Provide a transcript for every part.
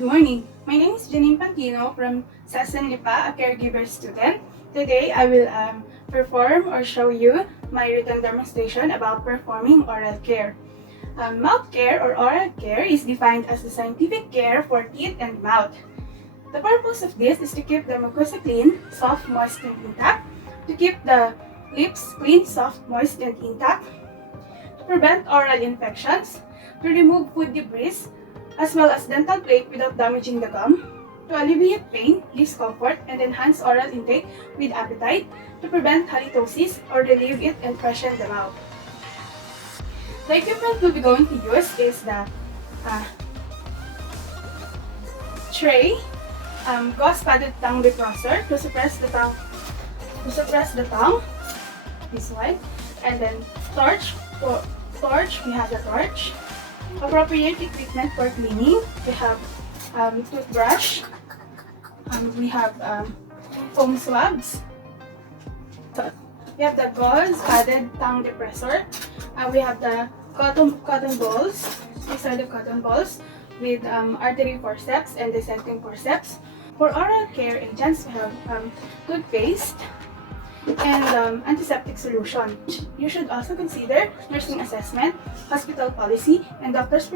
Good morning. My name is Janine Pantino from Sasan Lipa, a caregiver student. Today, I will perform or show you my written demonstration about performing oral care. Mouth care or oral care is defined as the scientific care for teeth and mouth. The purpose of this is to keep the mucosa clean, soft, moist, and intact, to keep the lips clean, soft, moist, and intact, to prevent oral infections, to remove food debris, as well as dental plaque without damaging the gum, to alleviate pain, discomfort, and enhance oral intake with appetite, to prevent halitosis or relieve it and freshen the mouth. The equipment we'll be going to use is the tray, gauze padded tongue depressor to suppress the tongue, this one, and then torch. We have the torch. Appropriate equipment for cleaning. We have toothbrush. We have foam swabs. So we have the gauze padded tongue depressor. We have the cotton balls. These are the cotton balls with artery forceps and dissenting forceps. For oral care agents, we have toothpaste and antiseptic solution. You should also consider nursing assessment, hospital policy, and doctor's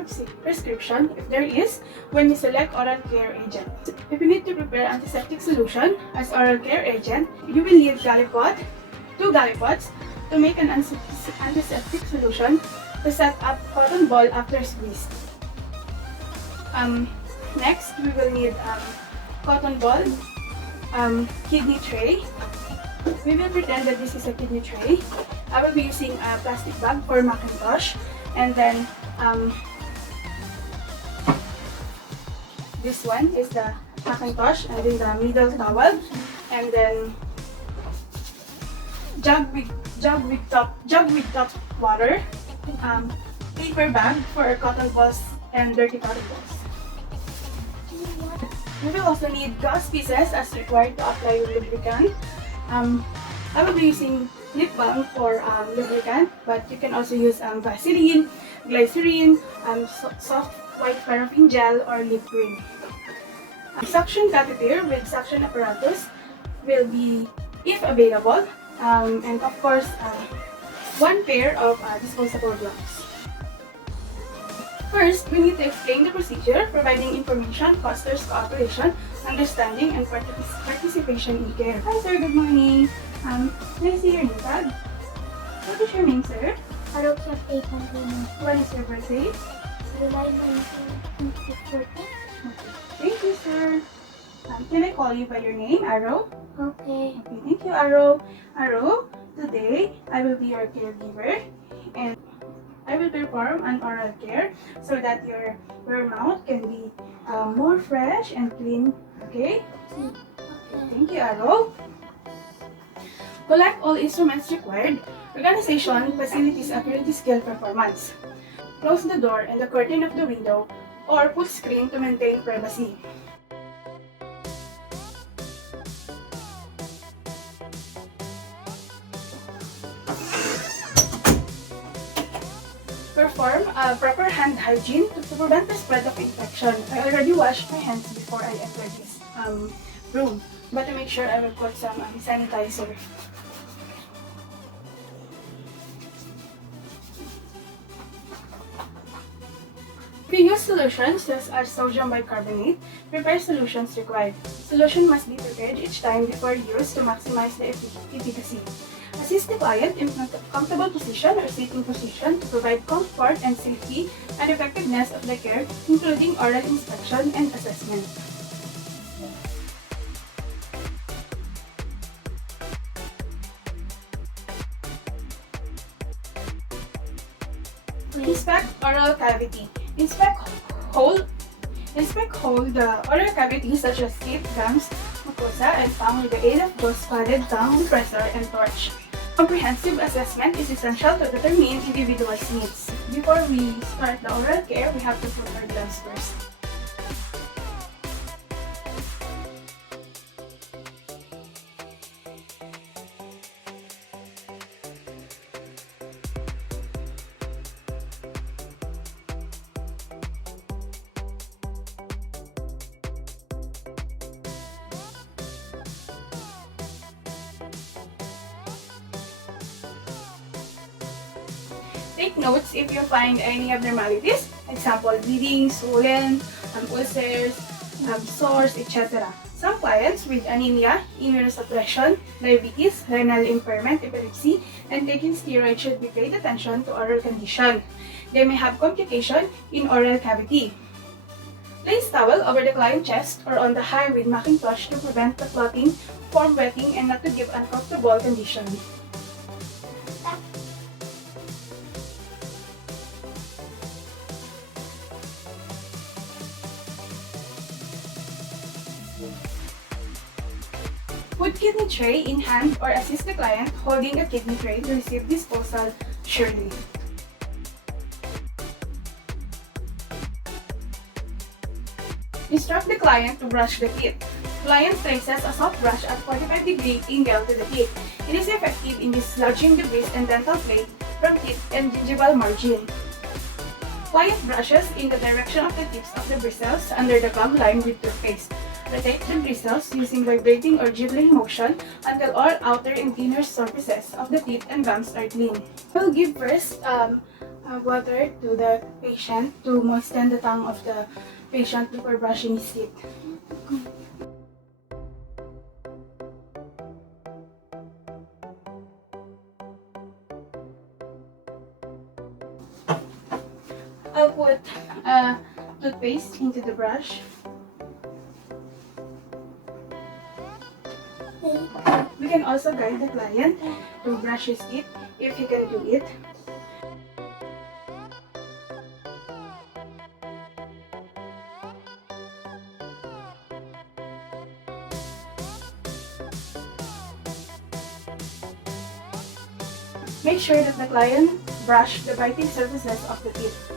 prescription if there is when you select oral care agent. If you need to prepare antiseptic solution as oral care agent, you will need two gallipots to make an antiseptic solution to set up cotton ball after squeeze. Next, we will need cotton ball, kidney tray. We will pretend that this is a kidney tray. I will be using a plastic bag for Macintosh, and then this one is the Macintosh, and then the middle towel, and then jug with top water, paper bag for cotton balls and dirty cotton balls. We will also need gauze pieces as required to apply with lubricant. I will be using lip balm for lubricant, but you can also use Vaseline, glycerin, soft white paraffin gel, or lip cream. Suction catheter with suction apparatus will be, if available, and of course, one pair of disposable gloves. First, we need to explain the procedure, providing information, fosters cooperation, understanding, and participation in care. Hi sir, good morning. Can I see your name tag? What is your name, sir? When is your birthday? July 19, 2014. Thank you, sir. Can I call you by your name, Arrow? Okay. Okay, thank you, Arrow. Arrow, today I will be your caregiver, and I will perform an oral care so that your mouth can be more fresh and clean. Okay? Thank you, Arrow. Collect all instruments required. Organization facilities accuracy skill performance. Close the door and the curtain of the window, or put screen to maintain privacy. Perform proper hand hygiene to prevent the spread of infection. I already washed my hands before I enter this room, but to make sure, I will put some sanitizer. If you use solutions such as sodium bicarbonate, prepare solutions required. Solution must be prepared each time before use to maximize the efficacy. Assist the client in a comfortable position or sitting position to provide comfort and safety and effectiveness of the care, including oral inspection and assessment. Inspect oral cavity. Inspect hole the oral cavity such as teeth, gums, mucosa, and tongue with the aid of gauze padded tongue depressor and torch. Comprehensive assessment is essential to determine individual's needs. Before we start the oral care, we have to put our gloves first. Take notes if you find any abnormalities, example, bleeding, swollen, ulcers, sores, etc. Some clients with anemia, immunosuppression, diabetes, renal impairment, epilepsy, and taking steroids should be paid attention to oral condition. They may have complication in oral cavity. Place towel over the client's chest or on the hair with Macintosh to prevent the clotting, form wetting, and not to give uncomfortable condition. Put kidney tray in hand or assist the client holding a kidney tray to receive disposal surely. Instruct the client to brush the teeth. Client places a soft brush at 45-degree angle to the teeth. It is effective in dislodging debris and dental plate from teeth and gingival margin. Client brushes in the direction of the tips of the bristles under the gum line with toothpaste. Rotate the bristles using vibrating or jiggling motion until all outer and inner surfaces of the teeth and gums are clean. We'll give first water to the patient to moisten the tongue of the patient before brushing his teeth. I'll put toothpaste into the brush. We can also guide the client to brush his teeth if he can do it. Make sure that the client brush the biting surfaces of the teeth.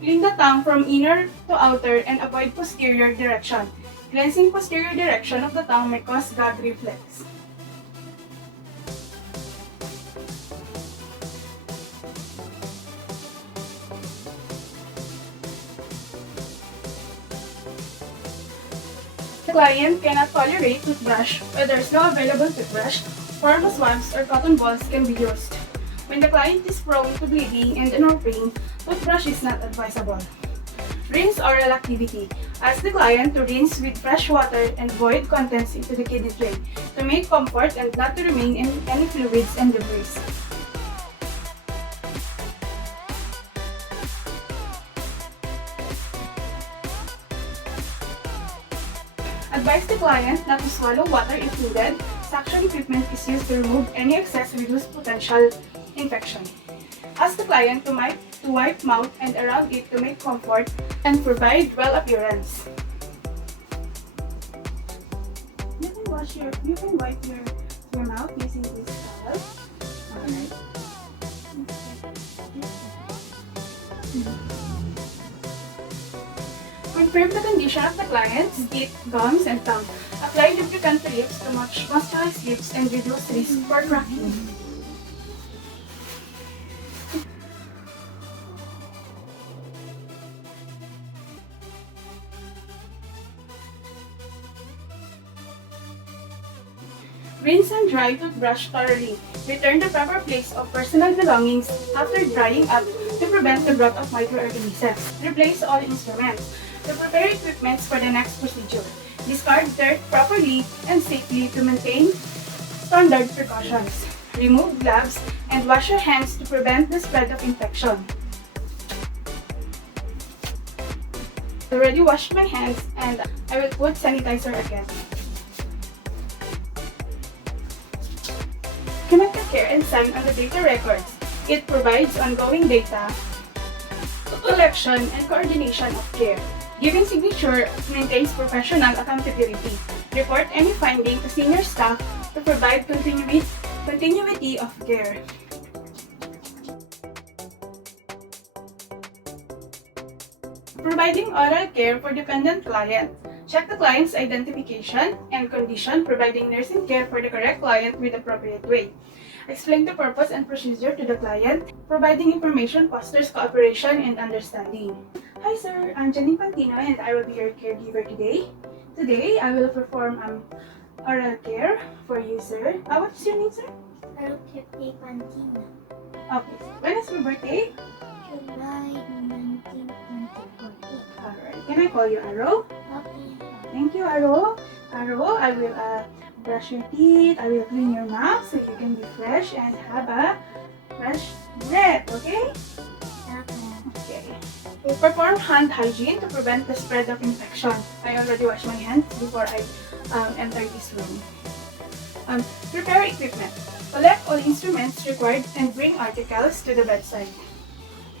Clean the tongue from inner to outer and avoid posterior direction. Cleansing posterior direction of the tongue may cause gag reflex. The client cannot tolerate toothbrush, where there is no available toothbrush, formal swabs or cotton balls can be used. When the client is prone to bleeding and or pain, toothbrush is not advisable. Rinse oral activity. Ask the client to rinse with fresh water and void contents into the kidney tray to make comfort and not to remain in any fluids and debris. Advise the client not to swallow water if needed. Suction equipment is used to remove any excess reduce potential infection. Ask the client to wipe mouth and around it to make comfort and provide well appearance. You can wipe your mouth using this towel. Alright. Confirm the condition of the client's teeth, gums, and tongue. Apply lubricant to lips to moisturize lips and reduce risk for cracking. Rinse and dry toothbrush thoroughly. Return the proper place of personal belongings after drying up to prevent the growth of microorganisms. Replace all instruments. To prepare equipment for the next procedure. Discard dirt properly and safely to maintain standard precautions. Remove gloves and wash your hands to prevent the spread of infection. I already washed my hands and I will put sanitizer again. Connect the care and sign on the data records. It provides ongoing data, collection, and coordination of care. Giving signature maintains professional accountability. Report any finding to senior staff to provide continuity of care. Providing oral care for dependent client. Check the client's identification and condition, providing nursing care for the correct client with appropriate way. Explain the purpose and procedure to the client. Providing information fosters cooperation and understanding. Hi sir, I'm Janine Pantino and I will be your caregiver today. Today, I will perform oral care for you, sir. What's your name, sir? Caregiver Pantina. Okay. When is your birthday? July 1924. Alright. Can I call you Aro? Okay. Thank you, Aro. Aro, I will brush your teeth. I will clean your mouth so you can be fresh and have a fresh breath. Okay? Okay. We'll perform hand hygiene to prevent the spread of infection. I already washed my hands before I enter this room. Prepare equipment. Collect all instruments required and bring articles to the bedside.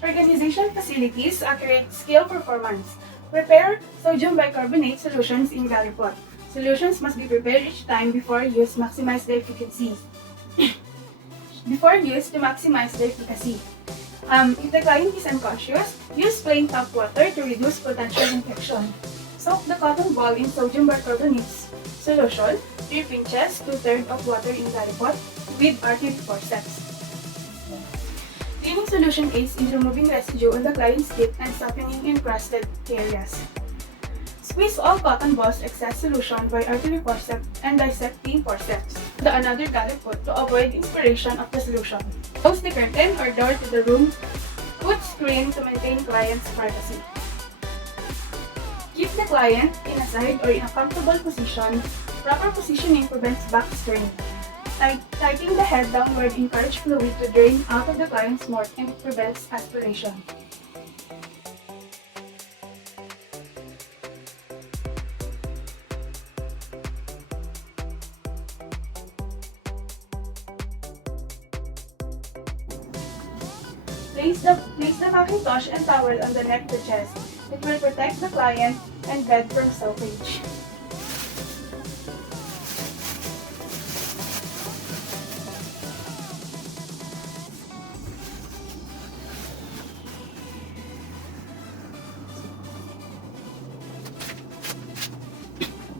Organization facilities accurate skill performance. Prepare sodium bicarbonate solutions in Gallipot. Solutions must be prepared each time before use maximize the efficacy. Before use to maximize the efficacy. If the client is unconscious, use plain tap water to reduce potential infection. Soak the cotton ball in sodium bicarbonate solution, 3 pinches, 2/3 of water in Gallipot with RT forceps. Cleaning solution aids in removing residue on the client's skin and softening encrusted areas. Squeeze all cotton balls excess solution by artery forceps and dissecting forceps to another Gallipot to avoid inspiration of the solution. Close the curtain or door to the room. Put screen to maintain client's privacy. Keep the client in a side or in a comfortable position. Proper positioning prevents back strain. Tighten the head downward encourages fluid to drain out of the client's mouth and prevents aspiration. Place the Macintosh and towel on the neck to chest. It will protect the client and bed from soakage.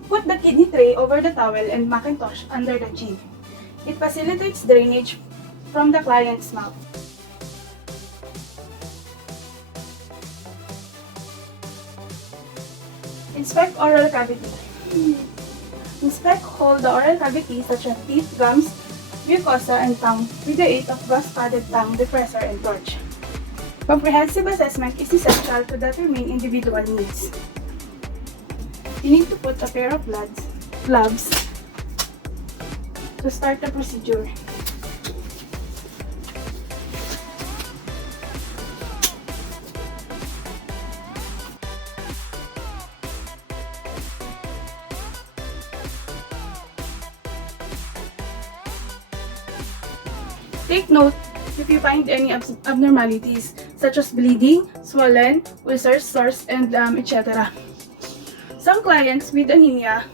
Put the kidney tray over the towel and Macintosh under the chin. It facilitates drainage from the client's mouth. Inspect oral cavity. Inspect hold the oral cavity such as teeth, gums, mucosa, and tongue with the aid of gauze-padded tongue depressor and torch. Comprehensive assessment is essential to determine individual needs. You need to put a pair of gloves to start the procedure. Take note if you find any abnormalities such as bleeding, swollen, ulcers, sores, and etc. Some clients with anemia,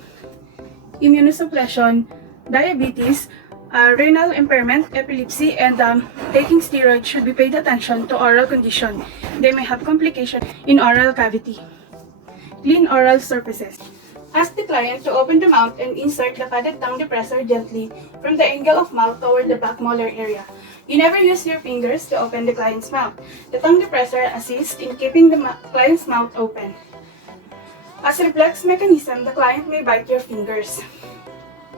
immunosuppression, diabetes, renal impairment, epilepsy, and taking steroids should be paid attention to oral condition. They may have complications in oral cavity. Clean oral surfaces. Ask the client to open the mouth and insert the padded tongue depressor gently from the angle of mouth toward the back molar area. You never use your fingers to open the client's mouth. The tongue depressor assists in keeping the client's mouth open. As a reflex mechanism, the client may bite your fingers.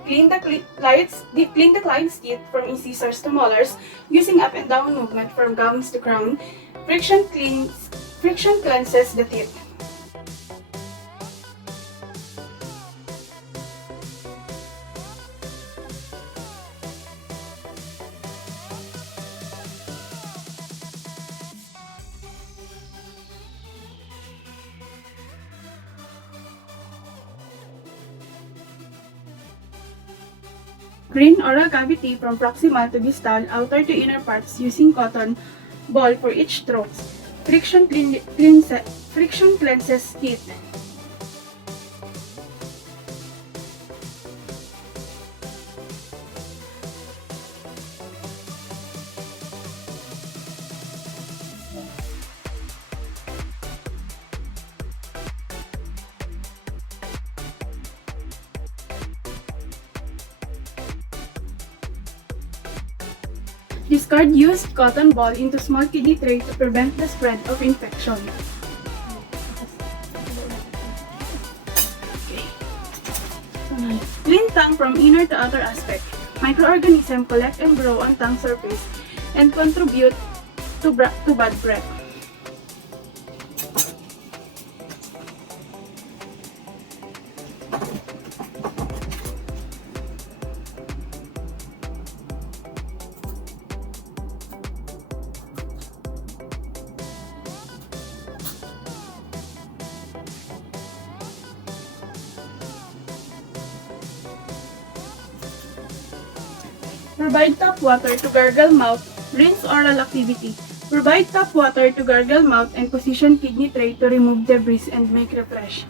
Clean the client's teeth from incisors to molars using up and down movement from gums to crown. Friction cleanses the teeth. Clean oral cavity from proximal to distal, outer to inner parts using cotton ball for each stroke. Friction cleanses teeth. Discard used cotton ball into small kidney tray to prevent the spread of infection. Okay. Clean tongue from inner to outer aspect. Microorganisms collect and grow on tongue surface and contribute to bad breath. Provide tap water to gargle mouth, rinse oral activity. Provide tap water to gargle mouth and position kidney tray to remove debris and make refresh.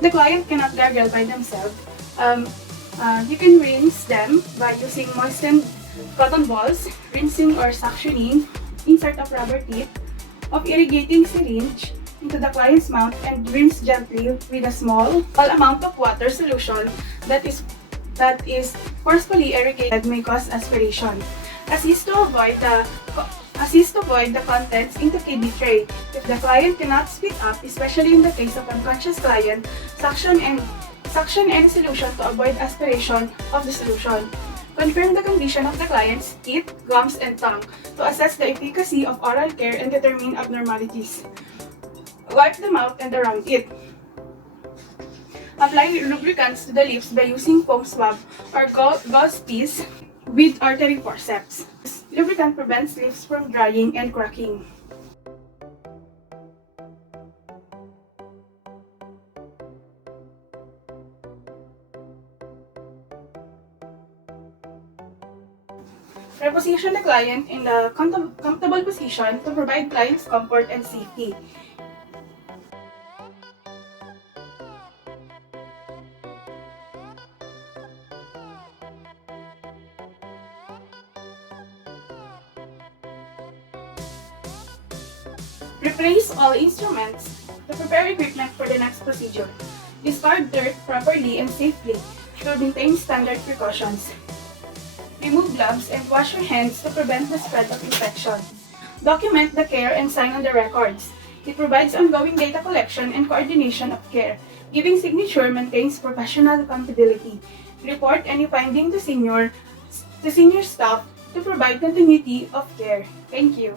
The client cannot gargle by themselves. You can rinse them by using moistened cotton balls, rinsing or suctioning, insert of rubber tip, of irrigating syringe into the client's mouth and rinse gently with a small amount of water solution that is forcefully irrigated may cause aspiration. Assist to avoid the contents into kidney tray. If the client cannot speak up, especially in the case of unconscious client, suction any solution to avoid aspiration of the solution. Confirm the condition of the client's teeth, gums, and tongue to assess the efficacy of oral care and determine abnormalities. Wipe the mouth and around it. Apply lubricants to the lips by using foam swab or gauze piece with artery forceps. Lubricant prevents lips from drying and cracking. Reposition the client in the comfortable position to provide client's comfort and safety. Replace all instruments to prepare equipment for the next procedure. Discard dirt properly and safely to maintain standard precautions. Remove gloves and wash your hands to prevent the spread of infection. Document the care and sign on the records. It provides ongoing data collection and coordination of care. Giving signature maintains professional accountability. Report any finding to senior staff to provide continuity of care. Thank you.